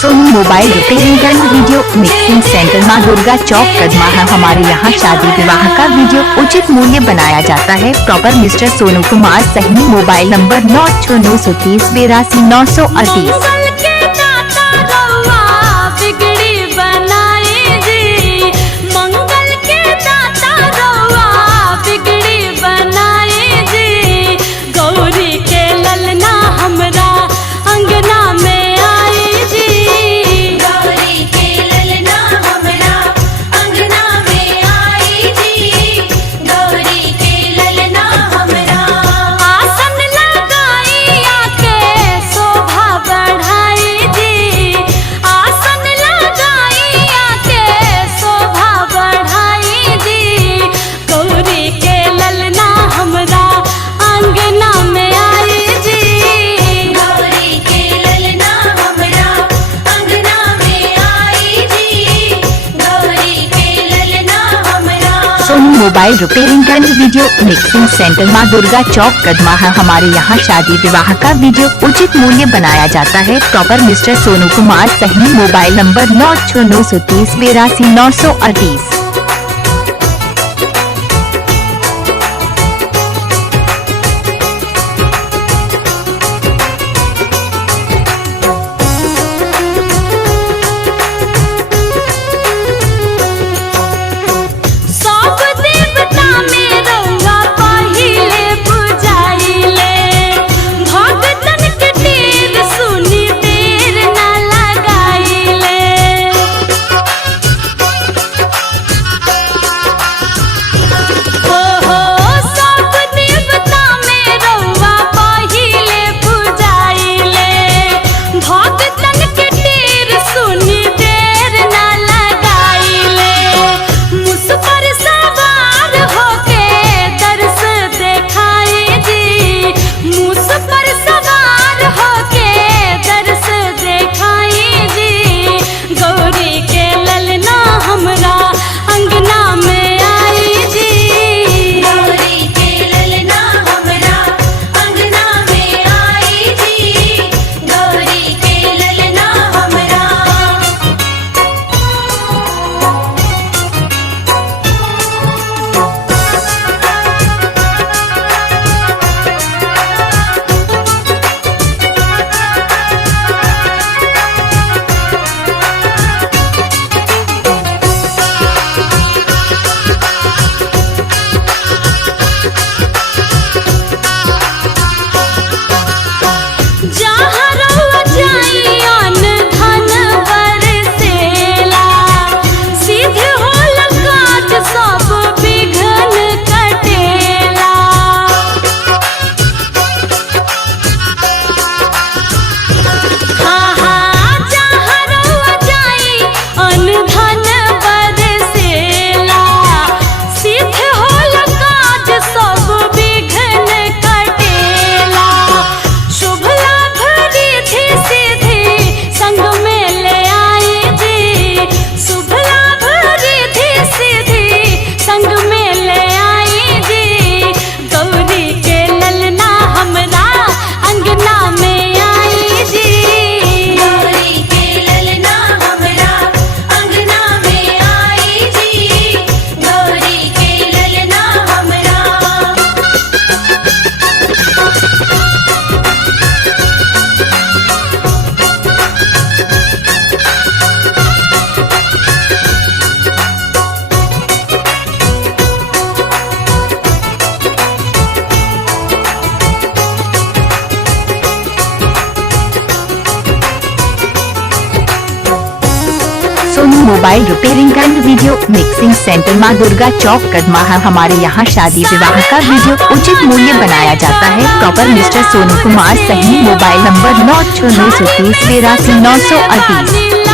Soni mobile repairing and video mixing centre Maa Durga चौक कदमा है। हमारे यहाँ शादी विवाह का वीडियो उचित मूल्य बनाया जाता है। प्रॉपर मिस्टर सोनू कुमार सही। Mobile number 9693828938। Soni mobile repairing and video mixing centre Maa Durga चौक कदमा है। हमारे यहाँ शादी विवाह का वीडियो उचित मूल्य बनाया जाता है। प्रॉपर मिस्टर सोनू कुमार सही। Mobile number 9693828938। Soni mobile repairing and video mixing centre Maa Durga चौक कदमा है। हमारे यहाँ शादी विवाह का वीडियो उचित मूल्य बनाया जाता है। प्रॉपर मिस्टर सोनू कुमार सही। Mobile number 9693828938।